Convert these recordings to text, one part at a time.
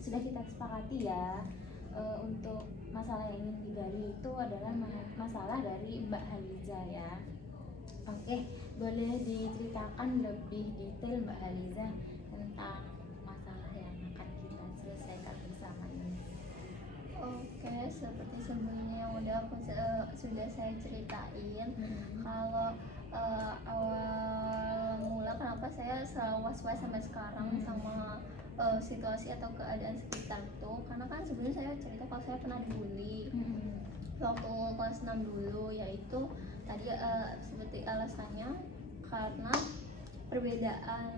sudah kita sepakati ya, untuk masalah yang ingin digali itu adalah masalah dari Mbak Haliza ya. Oke, boleh diceritakan lebih detail Mbak Haliza tentang masalah yang akan kita selesaikan bersama ini. Oke, seperti sebelumnya yang sudah saya ceritain, kalau awal mula kenapa saya selalu was-was sampai sekarang sama situasi atau keadaan sekitar tuh, karena kan sebelumnya saya cerita kalau saya pernah dibully waktu kelas 6 dulu, yaitu tadi seperti alasannya karena perbedaan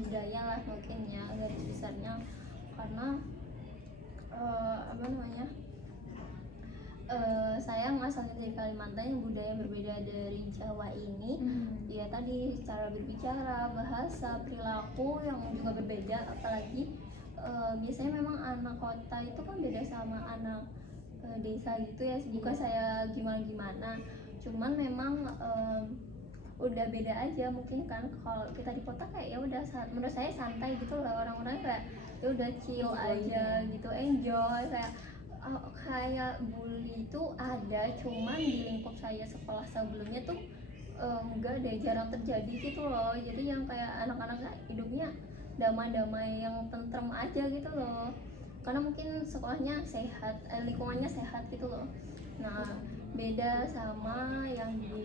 budaya lah mungkin ya, garis besarnya karena saya asalnya dari Kalimantan yang budaya berbeda dari Jawa ini. Ya tadi cara berbicara, bahasa, perilaku yang juga berbeda, apalagi biasanya memang anak kota itu kan beda sama anak desa gitu ya. Bukan saya gimana-gimana, cuman memang udah beda aja mungkin kan. Kalau kita di kota kayak ya udah, menurut saya santai gitu lah, orang-orang kayak ya udah chill aja gitu, enjoy. Kayak bully itu ada, cuman di lingkup saya sekolah sebelumnya tuh enggak deh, jarang terjadi gitu loh. Jadi yang kayak anak-anak hidupnya damai-damai, yang tentrem aja gitu loh, karena mungkin sekolahnya sehat, lingkungannya sehat gitu loh. Nah, beda sama yang di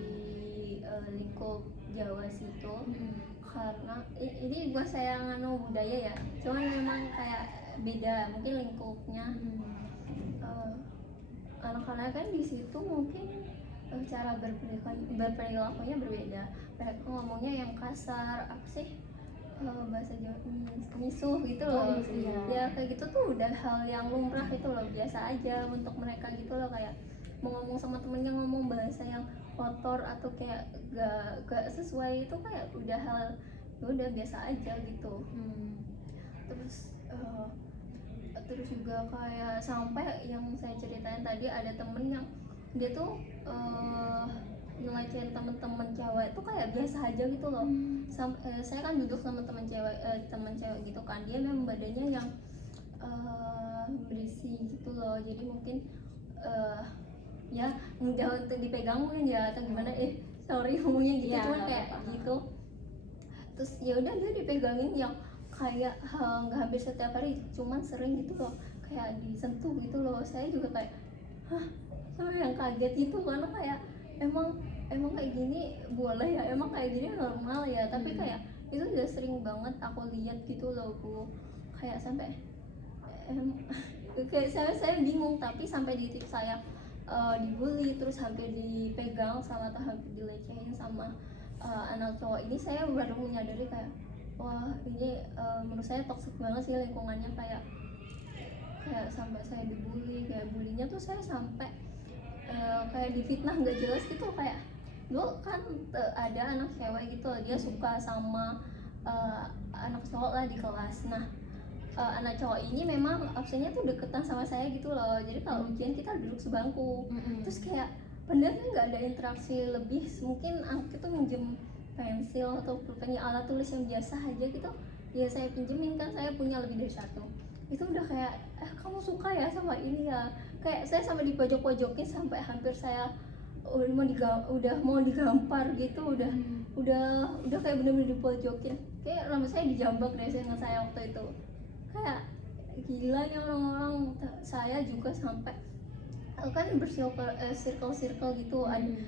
lingkup Jawa situ. Karena ini gua saya nganu budaya ya, cuman memang kayak beda mungkin lingkupnya. Anak-anak kan di situ mungkin cara berperilakunya berbeda. Mereka ngomongnya yang kasar, apa sih bahasa Jawa, misuh gitu loh. Ya kayak gitu tuh udah hal yang lumrah itu loh, biasa aja untuk mereka gitu loh. Kayak mau ngomong sama temennya ngomong bahasa yang kotor atau kayak gak sesuai, itu kayak udah hal ya udah biasa aja gitu. Terus juga kayak sampai yang saya ceritain tadi, ada temen yang dia tuh ngelecehin temen-temen cewek itu kayak biasa aja gitu loh. Saya kan duduk sama temen cewek gitu kan, dia memang badannya yang berisi gitu loh, jadi mungkin ya mudah untuk dipegang mungkin ya, atau gimana, sorry ngomongnya gitu ya, cuman kayak gitu. Terus ya udah dia dipegangin yang kayak nggak hampir setiap hari, cuman sering gitu loh, kayak disentuh gitu loh. Saya juga kayak sampai yang kaget gitu, karena kayak emang kayak gini boleh ya, emang kayak gini normal ya, tapi kayak itu udah sering banget aku lihat gitu loh Bu. Kayak sampai kayak saya bingung, tapi sampai di titik saya dibully, terus hampir dipegang sama atau hampir dilecehin sama anak cowok ini, saya baru menyadari kayak wah ini menurut saya toxic banget sih lingkungannya. Kayak sampai saya dibully, kayak bulinya tuh saya sampai kayak difitnah nggak jelas gitu. Kayak dulu kan ada anak cewek gitu, dia suka sama anak cowok lah di kelas. Nah anak cowok ini memang absennya tuh deketan sama saya gitu loh, jadi kalau ujian kita duduk sebangku. Terus kayak benernya nggak ada interaksi lebih, mungkin aku tuh minjem pensil atau pulpennya, alat tulis yang biasa aja gitu ya, saya pinjemin kan, saya punya lebih dari satu. Itu udah kayak kamu suka ya sama ini ya, kayak saya sampai dipojok-pojokin, sampai hampir saya udah mau digampar gitu, udah kayak bener-bener dipojokin, kayak rambut saya dijambak deh saya waktu itu. Kayak gila ya orang-orang. Saya juga sampai kan circle gitu.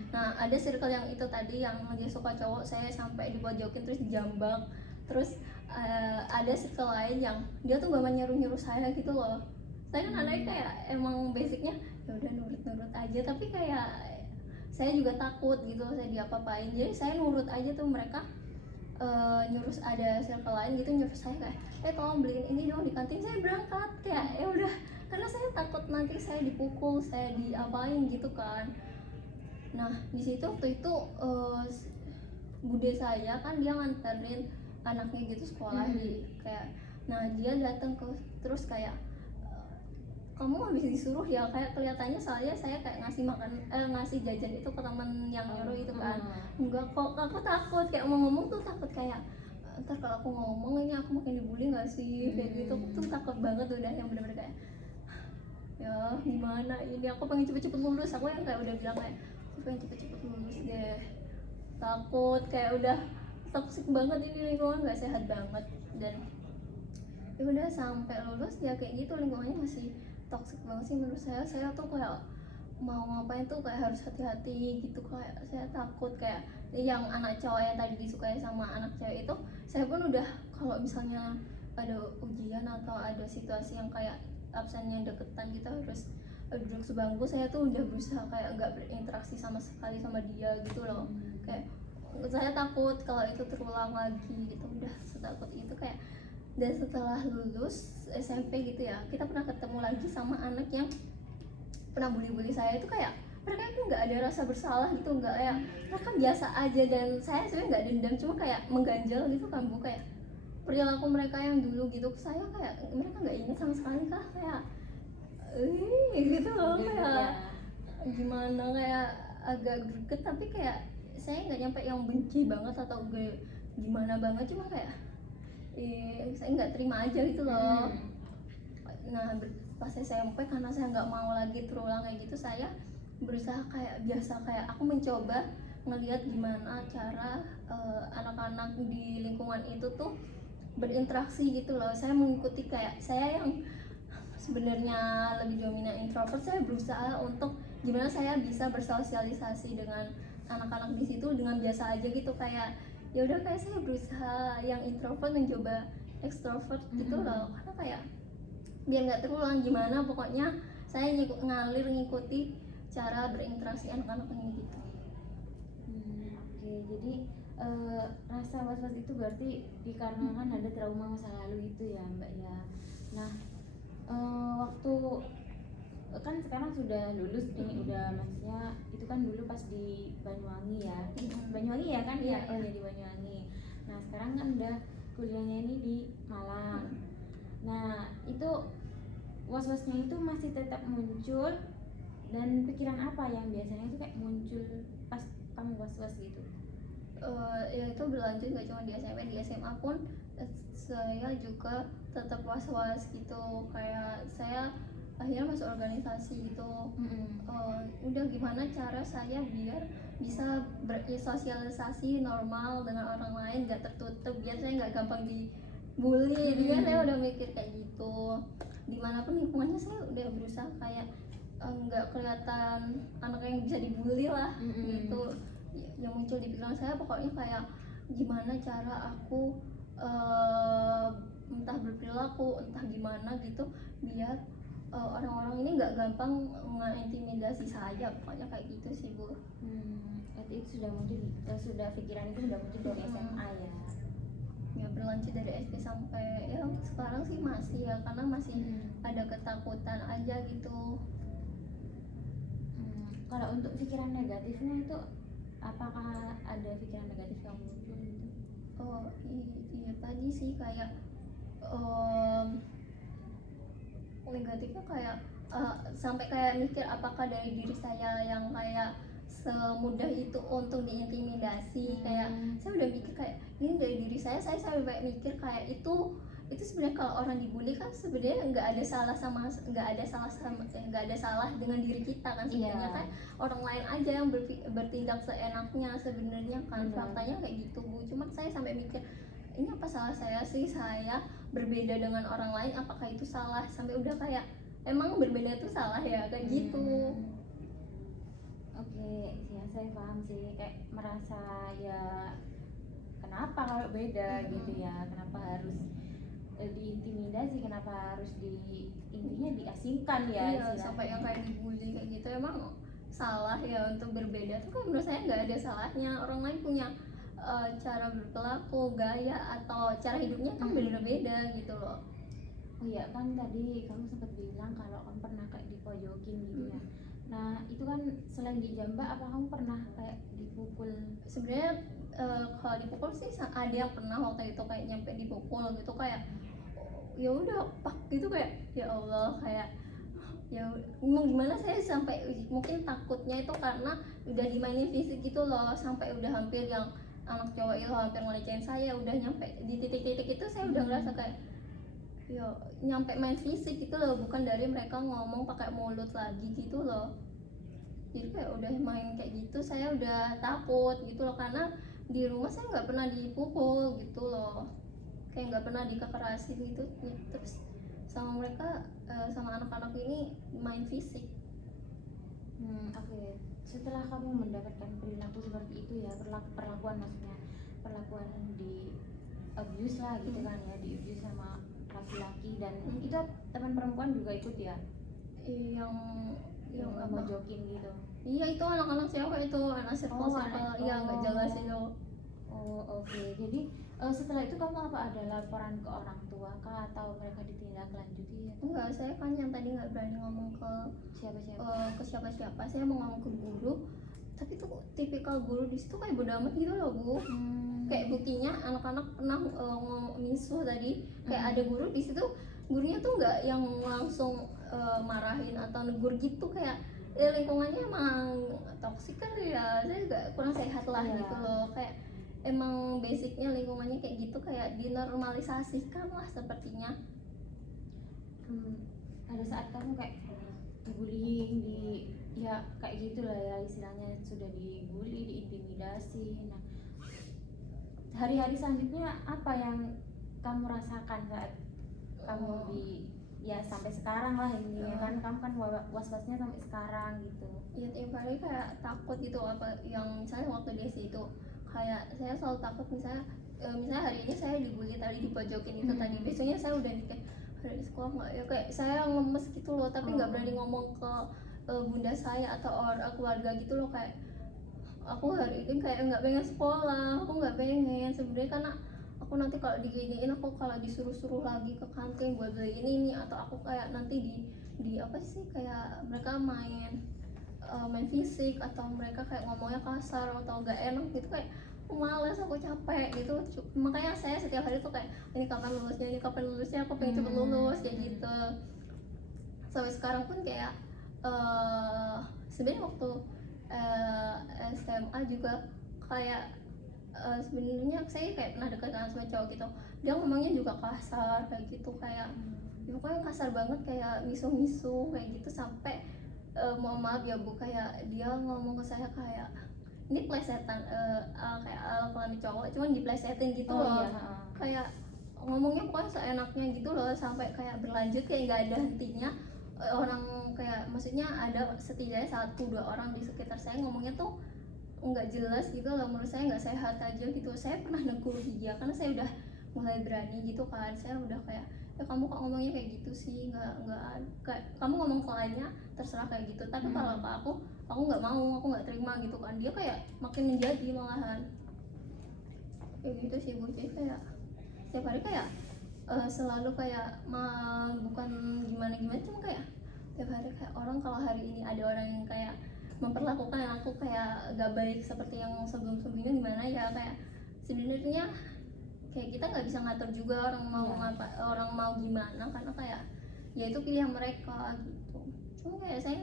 Nah ada circle yang itu tadi yang dia suka cowok, saya sampai dipojokin terus dijambak. Terus ada circle lain yang dia tuh gak nyuruh saya gitu loh. Saya kan anaknya kayak emang basicnya ya udah nurut aja, tapi kayak saya juga takut gitu saya diapa-apain, jadi saya nurut aja tuh. Mereka nyuruh, ada circle lain gitu nyuruh saya kayak tolong beliin ini dong di kantin, saya berangkat kayak ya udah, karena saya takut nanti saya dipukul, saya diapain gitu kan. Nah di situ waktu itu bude saya kan dia nganterin anaknya gitu sekolah di kayak, nah dia datang terus kayak kamu habis disuruh ya, kayak kelihatannya soalnya saya kayak ngasih jajan itu ke teman yang nyuruh itu kan. Enggak kok, aku takut kayak mau ngomong tuh takut, kayak ntar kalau aku ngomong ini aku makin dibully nggak sih, kayak gitu. Aku tuh takut banget udah yang bener-bener kayak ya gimana ini, aku pengen cepet-cepet lulus. Aku yang kayak udah bilang kayak aku pengen cepet-cepet lulus deh, takut kayak udah toxic banget ini lingkungan, nggak sehat banget. Dan ya udah sampai lulus ya kayak gitu, lingkungannya masih toxic banget sih menurut saya. Saya tuh kayak mau ngapain tuh kayak harus hati-hati gitu, kayak saya takut kayak yang anak cowok yang tadi disukai sama anak cewek itu, saya pun udah kalau misalnya ada ujian atau ada situasi yang kayak absennya deketan, kita harus duduk sebangku, saya tuh udah berusaha kayak nggak berinteraksi sama sekali sama dia gitu loh. Kayak saya takut kalau itu terulang lagi gitu, udah setakut itu kayak. Dan setelah lulus SMP gitu ya, kita pernah ketemu lagi sama anak yang pernah bully-bully saya. Itu kayak mereka itu nggak ada rasa bersalah gitu, nggak kayak mereka biasa aja. Dan saya sebenarnya nggak dendam, cuma kayak mengganjal gitu kan Bu, kayak perilaku mereka yang dulu gitu ke saya, kayak mereka nggak ingat sama sekali kah, kayak gitu loh, kayak gimana, kayak agak greget. Tapi kayak saya nggak nyampe yang benci banget atau gimana banget, cuma kayak saya nggak terima aja gitu loh. Nah pas SMP karena saya nggak mau lagi terulang kayak gitu, saya berusaha kayak biasa, kayak aku mencoba ngelihat gimana cara anak-anak di lingkungan itu tuh berinteraksi gitu loh. Saya mengikuti, kayak saya yang sebenarnya lebih dominan introvert, saya berusaha untuk gimana saya bisa bersosialisasi dengan anak-anak di situ dengan biasa aja gitu. Kayak ya udah, kayak saya berusaha yang introvert mencoba extrovert gitu loh, karena kayak biar nggak terulang gimana, pokoknya saya ngalir ngikuti cara berinteraksi anak-anak ini gitu. Oke, jadi rasa was-was itu berarti dikarenakan ada trauma masa lalu itu ya Mbak ya. Nah waktu kan sekarang sudah lulus nih, udah maksudnya itu kan dulu pas di Banyuwangi ya, Banyuwangi ya kan ya, oh ya di Banyuwangi. Nah sekarang kan udah kuliahnya ini di Malang. Nah itu was-wasnya itu masih tetap muncul, dan pikiran apa yang biasanya itu kayak muncul pas kamu was-was gitu? Ya itu berlanjut nggak cuma di SMP, di SMA pun saya juga tetap was-was gitu. Kayak saya akhirnya masuk organisasi gitu. Udah gimana cara saya biar bisa bersosialisasi normal dengan orang lain, nggak tertutup, biar saya nggak gampang dibully. Jadi saya udah mikir kayak gitu. Dimanapun lingkungannya saya udah berusaha kayak nggak kelihatan anak yang bisa dibully lah gitu. Yang muncul di pikiran saya pokoknya kayak gimana cara aku entah berperilaku entah gimana gitu, biar orang-orang ini nggak gampang mengintimidasi saya, pokoknya kayak gitu sih Bu. Berarti itu sudah muncul, sudah pikiran itu sudah muncul dari SMA ya? Ya berlanjut dari SD sampai ya sekarang sih masih ya, karena masih ada ketakutan aja gitu. Kalau untuk pikiran negatifnya itu apakah ada pikiran negatif yang muncul gitu? Iya tadi sih kayak negatifnya kayak sampai kayak mikir apakah dari diri saya yang kayak semudah itu untuk diintimidasi. Kayak saya udah mikir kayak ini dari diri saya sampai mikir kayak itu sebenarnya kalau orang dibully kan sebenarnya nggak ada salah dengan diri kita kan sebenarnya. Kan orang lain aja yang bertindak seenaknya sebenarnya kan. Faktanya kayak gitu Bu, cuman saya sampai mikir ini apa salah saya sih, saya berbeda dengan orang lain, apakah itu salah, sampai udah kayak emang berbeda itu salah ya kayak gitu. Oke, ya saya paham sih, kayak merasa ya kenapa kalau beda gitu ya, kenapa harus diintimidasi, kenapa harus intinya diasingkan ya. Iya, sampai yang kayak dibully kayak gitu, emang salah ya untuk berbeda tuh kan menurut saya nggak ada salahnya. Orang lain punya cara berperilaku, gaya atau cara hidupnya kan beda-beda gitu loh. Oh iya, kan tadi kamu sempat bilang kalau kamu pernah kayak dipojokin gitu ya. Nah itu kan selain dijambak, apa kamu pernah kayak dipukul? Sebenarnya kalau dipukul sih ada yang pernah waktu itu kayak nyampe dipukul gitu, kayak ya udah pak gitu, kayak ya Allah, kayak ya mau gimana, saya sampai mungkin takutnya itu karena udah dimainin fisik gitu loh, sampai udah hampir yang anak cowok itu hampir ngelecehin saya, udah nyampe di titik-titik itu saya udah ngerasa kayak yo nyampe main fisik gitu loh, bukan dari mereka ngomong pakai mulut lagi gitu loh. Jadi kayak udah main kayak gitu saya udah takut gitu loh, karena di rumah saya nggak pernah dipukul gitu loh, kayak nggak pernah dikekerasin gitu. Terus sama mereka sama anak-anak ini main fisik. Oke. Setelah kamu mendapatkan perilaku seperti itu ya, perlakuan maksudnya, perlakuan di abuse lah gitu kan ya, di abuse sama laki-laki, dan itu teman perempuan juga ikut ya, yang apa? mojokin gitu. Iya, itu anak-anak cewek, itu anak circle iya nggak jelas itu. Oke. Jadi setelah itu kamu apa, ada laporan ke orang tua kah atau mereka ditindaklanjuti? Enggak, saya kan yang tadi nggak berani ngomong ke siapa-siapa, saya mau ngomong ke guru, tapi tuh tipikal guru di situ kayak bodo amat gitu loh Bu. Kayak buktinya anak-anak pernah misuh tadi, kayak ada guru di situ, gurunya tuh nggak yang langsung marahin atau negur gitu, kayak lingkungannya emang toksik kan ya, saya juga kurang sehat lah gitu loh, kayak emang basicnya lingkungannya kayak gitu, kayak dinormalisasikan lah sepertinya. Ada saat kamu kayak dibullying, ya kayak gitulah ya istilahnya, sudah dibully, diintimidasi. Nah, hari-hari selanjutnya apa yang kamu rasakan saat kamu ya sampai sekarang lah intinya kan, kamu kan was-wasnya sampai sekarang gitu. Ya tiap hari kayak takut gitu, apa yang misalnya waktu di situ kayak saya selalu takut, misalnya hari ini saya dibully tadi, dipojokin itu tadi, besoknya saya udah kayak hari di sekolah nggak ya, kayak saya lemes gitu loh, tapi nggak berani ngomong ke bunda saya atau keluarga gitu loh, kayak aku hari ini kayak nggak pengen sekolah, aku nggak pengen sebenarnya, karena aku nanti kalau diginiin, aku kalau disuruh-suruh lagi ke kantin buat beli ini atau aku kayak nanti di apa sih, kayak mereka main fisik atau mereka kayak ngomongnya kasar atau gak enak gitu, kayak aku males, aku capek gitu. Makanya saya setiap hari tuh kayak ini kapan lulusnya, aku pengen cepet lulus kayak gitu. Sampai sekarang pun kayak sebenarnya waktu SMA juga kayak sebenarnya saya kayak pernah dekat sama cowok gitu, dia ngomongnya juga kasar kayak gitu, kayak ya pokoknya kasar banget, kayak misu-misu kayak gitu, sampai mohon maaf ya Bu, kayak dia ngomong ke saya kayak ini plesetan, kayak kelamin cowok cuman diplesetin gitu loh. Iya. Kayak ngomongnya pokoknya seenaknya gitu loh, sampai kayak berlanjut kayak nggak ada hentinya. Orang kayak maksudnya ada setidaknya 1-2 orang di sekitar saya ngomongnya tuh nggak jelas gitu loh, menurut saya nggak sehat aja gitu. Saya pernah negur dia karena saya udah mulai berani gitu kan, saya udah kayak ya kamu kok ngomongnya kayak gitu sih, nggak kayak kamu ngomong ke lainnya terserah kayak gitu, tapi kalau ke aku nggak mau, aku nggak terima gitu kan. Dia kayak makin menjadi malahan kayak gitu sih Bu. Jadi kayak setiap hari kayak selalu kayak bukan gimana cuma kayak tiap hari kayak orang, kalau hari ini ada orang yang kayak memperlakukan aku kayak gak baik seperti yang sebelum-sebelumnya, gimana ya, kayak sebenarnya kayak kita nggak bisa ngatur juga orang mau apa, orang mau gimana, karena kayak ya itu pilihan mereka gitu. Cuma kayak saya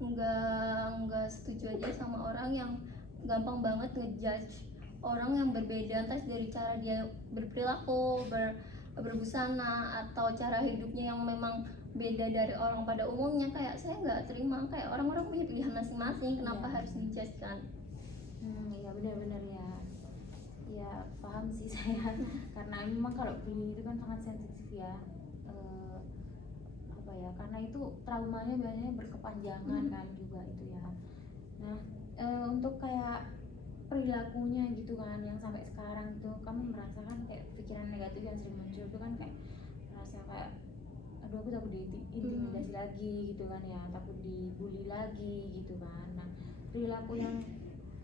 nggak setuju aja sama orang yang gampang banget ngejudge orang yang berbeda, entah dari cara dia berperilaku, berbusana atau cara hidupnya yang memang beda dari orang pada umumnya. Kayak saya nggak terima, kayak orang-orang punya pilihan masing-masing, kenapa harus dijudge kan? Iya benar-benar ya paham sih saya. Karena memang kalau bullying itu kan sangat sensitif ya, apa ya, karena itu traumanya biasanya berkepanjangan kan juga itu ya. Nah untuk kayak perilakunya gitu kan yang sampai sekarang tuh kamu merasakan kayak pikiran negatif yang sering muncul itu kan, kayak merasa kayak aduh aku takut diintimidasi lagi gitu kan ya, takut dibully lagi gitu kan. Nah perilaku yang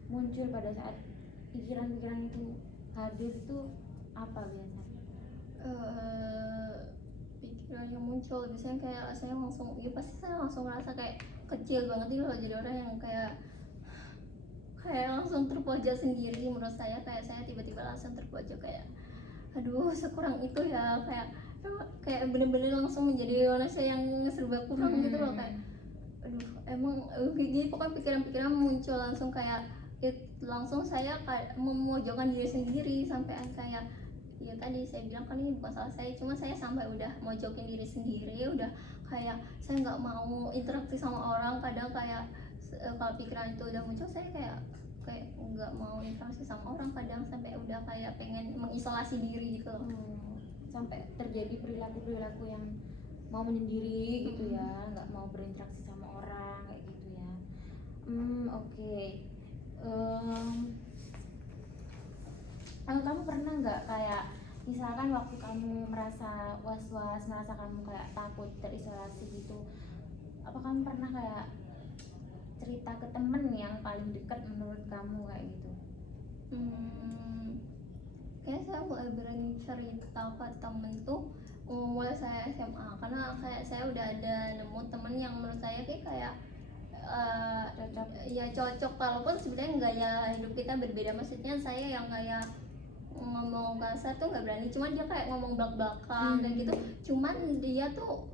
muncul pada saat pikiran-pikiran itu hadir itu apa biasanya? Pikiran yang muncul biasanya kayak saya langsung, ya pasti saya langsung merasa kayak kecil banget gitu loh, jadi orang yang kayak langsung terpojok sendiri. Menurut saya kayak saya tiba-tiba langsung terpojok, kayak aduh sekurang itu ya, kayak bener-bener langsung menjadi manusia yang serba kurang gitu loh, kayak aduh emang gitu. Pokoknya pikiran-pikiran muncul langsung kayak langsung saya memojokkan diri sendiri sampai kayak ya tadi saya bilang kan ini bukan salah saya, cuma saya sampai udah mojokin diri sendiri, udah kayak saya nggak mau interaksi sama orang. Kadang kayak kalau pikiran itu udah muncul, saya kayak nggak mau interaksi sama orang, kadang sampai udah kayak pengen mengisolasi diri gitu loh. Sampai terjadi perilaku yang mau menyendiri gitu ya, nggak mau berinteraksi sama orang kayak gitu ya. Oke. Kamu pernah nggak kayak misalkan waktu kamu merasa was-was, merasa kamu kayak takut terisolasi gitu, apa kamu pernah kayak cerita ke temen yang paling dekat menurut kamu kayak gitu? Kayaknya saya mulai berani cerita ke temen tuh mulai saya SMA, karena kayak saya udah ada nemu temen yang menurut saya kayak Cocok. ya cocok, walaupun sebenarnya gaya hidup kita berbeda. Maksudnya saya yang kayak ngomong kasar tuh nggak berani, cuman dia kayak ngomong belak-belakan dan gitu. Cuman dia tuh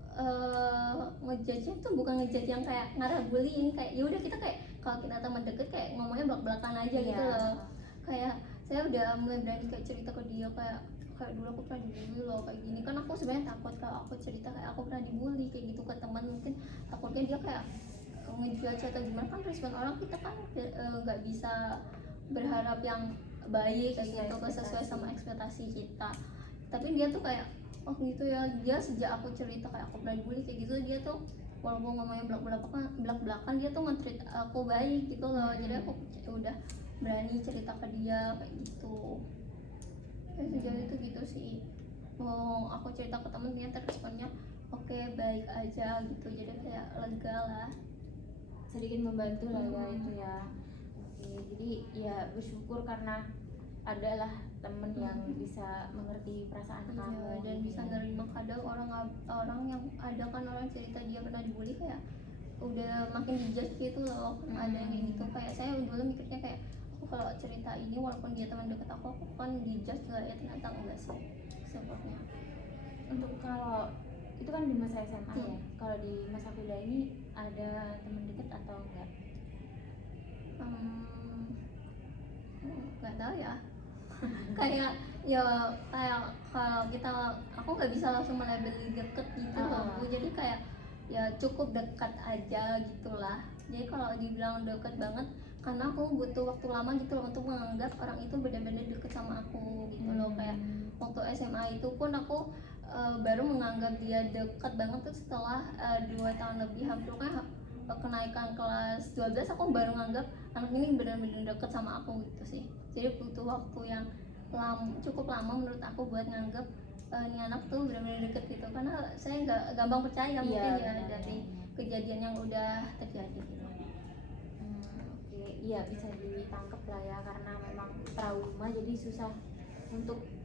ngejudge tuh bukan ngejudge yang kayak ngarah bullying, kayak ya udah kita kayak kalau kita teman deket kayak ngomongnya belak-belakan aja gitu loh. Kayak saya udah mulai berani kayak cerita ke dia kayak dulu aku pernah dibully loh kayak gini. Kan aku sebenarnya takut kalau aku cerita kayak aku pernah dibully kayak gitu ke teman, mungkin takutnya dia kayak ngejudge atau gimana. Kan respon orang kita kan nggak bisa berharap yang baik kayak gitu, sesuai sama ekspektasi kita. Tapi dia tuh kayak oh gitu ya, dia sejak aku cerita kayak aku pernah dibully kayak gitu, dia tuh walaupun ngomongnya belak-belakan dia tuh nge-treat aku baik gitu loh. Jadi aku udah berani cerita ke dia kayak gitu. Sejauh itu gitu sih. Mau aku cerita ke temen, ternyata responnya oke, baik aja gitu. Jadi kayak lega lah, Sedikit membantu lah ya itu ya. Oke, jadi ya bersyukur karena adalah temen yang bisa mengerti perasaan kamu dan gitu bisa ya. nerima. Kadang orang yang ada kan orang cerita dia pernah dibully kayak udah makin dijudge gitu loh. Ada yang kayak gitu, kayak saya dulu mikirnya kayak aku kalau cerita ini walaupun dia teman dekat aku kan dijudge lah ya, ternyata enggak sih sebenarnya. Untuk kalau itu kan di masa SMA ya, kalau di masa kuliah ini ada teman dekat atau enggak? Nggak tahu ya. Kayak ya kayak kalau kita, aku nggak bisa langsung melabeli deket gitu loh Bu. Jadi kayak ya cukup dekat aja gitulah. Jadi kalau dibilang deket banget, karena aku butuh waktu lama gitu loh untuk menganggap orang itu benar-benar deket sama aku gitu loh. Kayak waktu SMA itu pun aku baru menganggap dia deket banget tuh setelah 2 tahun lebih, hampir kan kenaikan kelas 12 aku baru nganggap anak ini benar-benar deket sama aku gitu sih. Jadi butuh waktu yang cukup lama menurut aku buat nganggap ini anak tuh benar-benar deket gitu, karena saya nggak gampang percaya mungkin ya dari kejadian yang udah terjadi gitu. Oke, iya bisa ditangkap lah ya, karena memang trauma jadi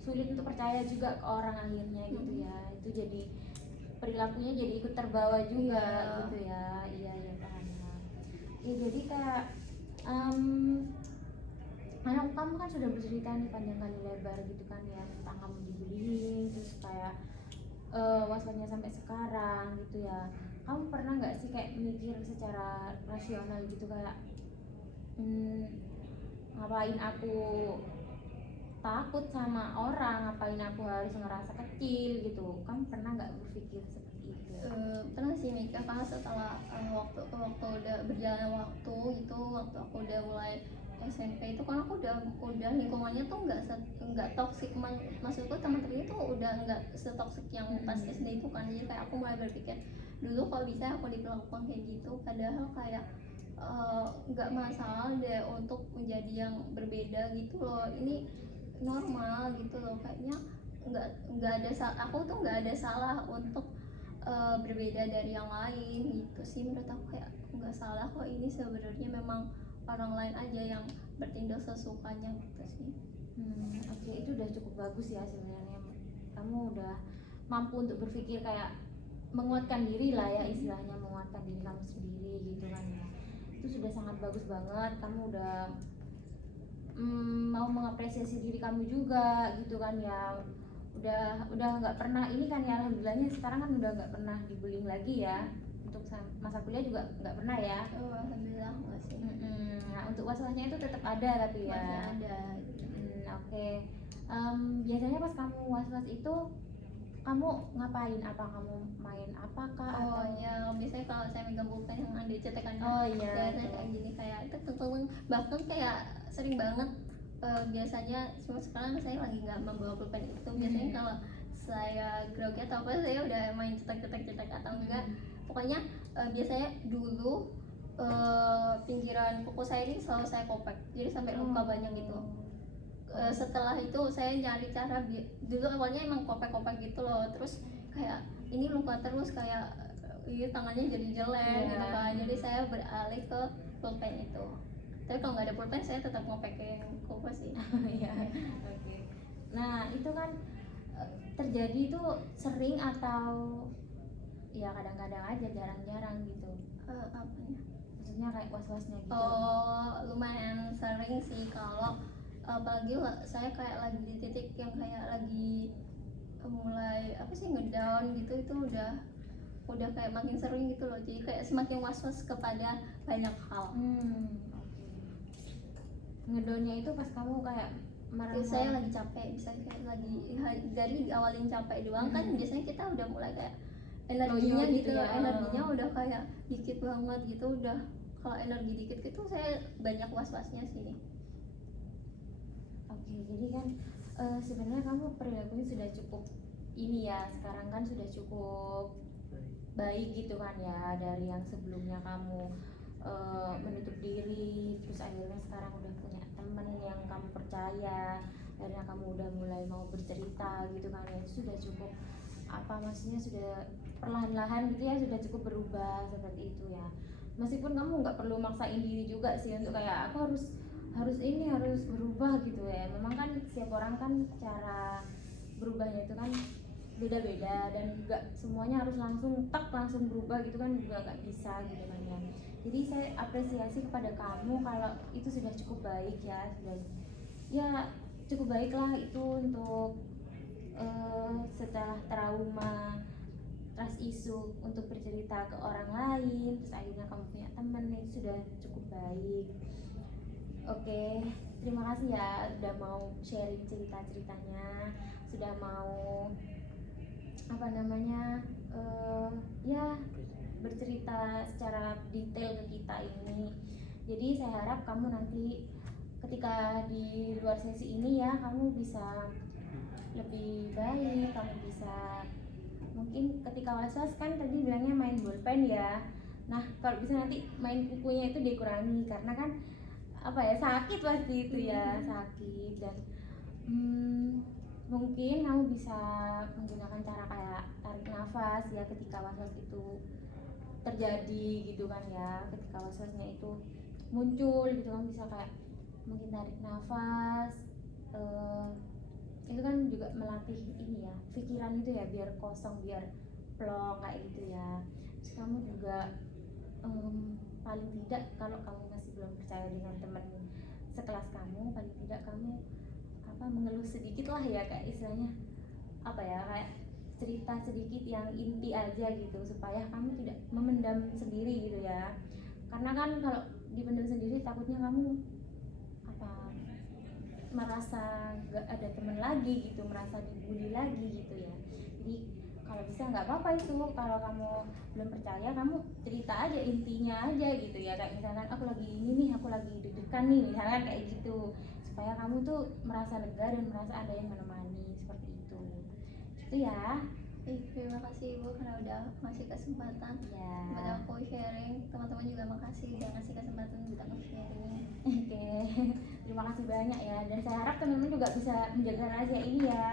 sulit untuk percaya juga ke orang akhirnya gitu ya. Itu jadi perilakunya jadi ikut terbawa juga gitu ya. Iya paham. Ya jadi kayak anak kamu kan sudah bercerita nih panjang kali lebar gitu kan ya tentang kamu dibullying, terus kayak was-wasnya sampai sekarang gitu ya. Kamu pernah nggak sih kayak mikir secara rasional gitu kayak ngapain aku takut sama orang, ngapain aku harus ngerasa kecil gitu? Kamu pernah nggak berpikir seperti itu? Pernah sih mikir, karena setelah waktu udah berjalan waktu gitu, waktu aku udah mulai SMP itu kan aku udah lingkungannya tuh nggak toksik, maksudku teman-teman itu udah nggak setoksik yang pas SD itu kan. Jadi kayak aku mulai berpikir dulu kalau bisa aku diperlakukan kayak gitu, padahal kayak nggak masalah deh untuk menjadi yang berbeda gitu loh. Ini normal gitu loh, kayaknya nggak ada aku tuh nggak ada salah untuk berbeda dari yang lain gitu sih. Menurut aku kayak nggak salah kok, ini sebenarnya memang orang lain aja yang bertindak sesukanya gitu sih. Oke, itu udah cukup bagus ya sebenarnya. Kamu udah mampu untuk berpikir kayak menguatkan diri lah ya, istilahnya menguatkan diri kamu sendiri gitu kan ya. Itu sudah sangat bagus banget. Kamu udah mau mengapresiasi diri kamu juga gitu kan ya. Udah nggak pernah ini kan ya, alhamdulillahnya sekarang kan udah nggak pernah dibullying lagi ya. untuk masa kuliah juga nggak pernah ya? Oh, alhamdulillah enggak sih. Nah untuk was-wasnya itu tetap ada tapi ya. Masih ada. Oke. Biasanya pas kamu was-was itu kamu ngapain? Apa kamu main apakah Oh atau ya, biasanya kalau saya megang pulpen yang ada cetekannya, Oh iya. biasanya kayak gini, kayak bahkan kayak sering banget. Biasanya cuma sekarang saya lagi nggak membawa pulpen itu. Biasanya kalau saya grogi atau apa, saya udah main cetek atau enggak. Pokoknya biasanya dulu pinggiran kuku saya ini selalu saya kopek, jadi sampai luka banyak gitu. Setelah itu saya nyari cara dulu awalnya emang kopek-kopek gitu loh, terus kayak ini luka terus, kayak tangannya jadi jelek gitu kan, jadi saya beralih ke pulpen itu. Tapi kalau nggak ada pulpen saya tetap ngopekin kuku sih. Iya. Oke. Nah itu kan terjadi itu sering atau ya kadang-kadang aja, jarang-jarang gitu? Apanya? Maksudnya kayak was-wasnya gitu? Oh, lumayan sering sih, kalau apalagi saya kayak lagi di titik yang kayak lagi mulai apa sih ngedown gitu, itu udah kayak makin sering gitu loh, jadi kayak semakin was-was kepada banyak hal. Ngedownnya itu pas kamu kayak merasa saya lagi capek, misalnya kayak lagi dari diawalin capek doang kan biasanya kita udah mulai kayak energinya Loyo gitu gitu loh, ya. energinya udah kayak dikit banget gitu, udah kalau energi dikit gitu saya banyak was-wasnya sini. Oke, jadi kan sebenarnya kamu perilakunya sudah cukup ini ya, sekarang kan sudah cukup baik gitu kan ya, dari yang sebelumnya kamu menutup diri, terus akhirnya sekarang udah punya temen yang kamu percaya, akhirnya kamu udah mulai mau bercerita gitu kan ya, itu sudah cukup apa maksudnya, sudah perlahan-lahan gitu ya, sudah cukup berubah seperti itu ya. Meskipun kamu nggak perlu maksain diri juga sih untuk kayak aku harus berubah gitu ya. Memang kan setiap orang kan cara berubahnya itu kan beda-beda, dan juga semuanya harus langsung berubah gitu kan juga nggak bisa gitu kan ya. Jadi saya apresiasi kepada kamu kalau itu sudah cukup baik ya, sudah ya cukup baik lah itu untuk setelah trauma, trust issue, untuk bercerita ke orang lain, terus akhirnya kamu punya teman, itu sudah cukup baik. Oke, terima kasih ya udah mau sharing cerita-ceritanya, sudah mau apa namanya ya bercerita secara detail ke kita ini. Jadi saya harap kamu nanti ketika di luar sesi ini ya, kamu bisa lebih baik, kamu bisa mungkin ketika was-was kan tadi bilangnya main bolpen ya. Nah kalau bisa nanti main kukunya itu dikurangi, karena kan apa ya, sakit pasti itu ya, sakit. Dan mungkin kamu bisa menggunakan cara kayak tarik nafas ya ketika was-was itu terjadi gitu kan ya, ketika was-wasnya itu muncul gitu kan, bisa kayak mungkin tarik nafas, itu kan juga melatih ini ya, pikiran itu ya, biar kosong, biar plong kayak gitu ya. Terus kamu juga paling tidak kalau kamu masih belum percaya dengan teman sekelas kamu, paling tidak kamu apa mengeluh sedikit lah ya, kayak istilahnya apa ya, kayak cerita sedikit yang inti aja gitu, supaya kamu tidak memendam sendiri gitu ya. Karena kan kalau dipendam sendiri takutnya kamu apa merasa gak ada teman lagi gitu, merasa dibully lagi gitu ya. Jadi kalau bisa nggak apa-apa itu, kalau kamu belum percaya kamu cerita aja intinya aja gitu ya, kayak misalkan aku lagi ini nih, aku lagi deg-degan nih misalkan kayak gitu, supaya kamu tuh merasa lega dan merasa ada yang menemani seperti itu. Itu ya. Terima kasih Ibu karena udah ngasih kesempatan buat aku sharing. Teman-teman juga makasih udah ngasih kesempatan buat aku sharing. Oke, terima kasih banyak ya, dan saya harap teman-teman juga bisa menjaga rahasia ini ya.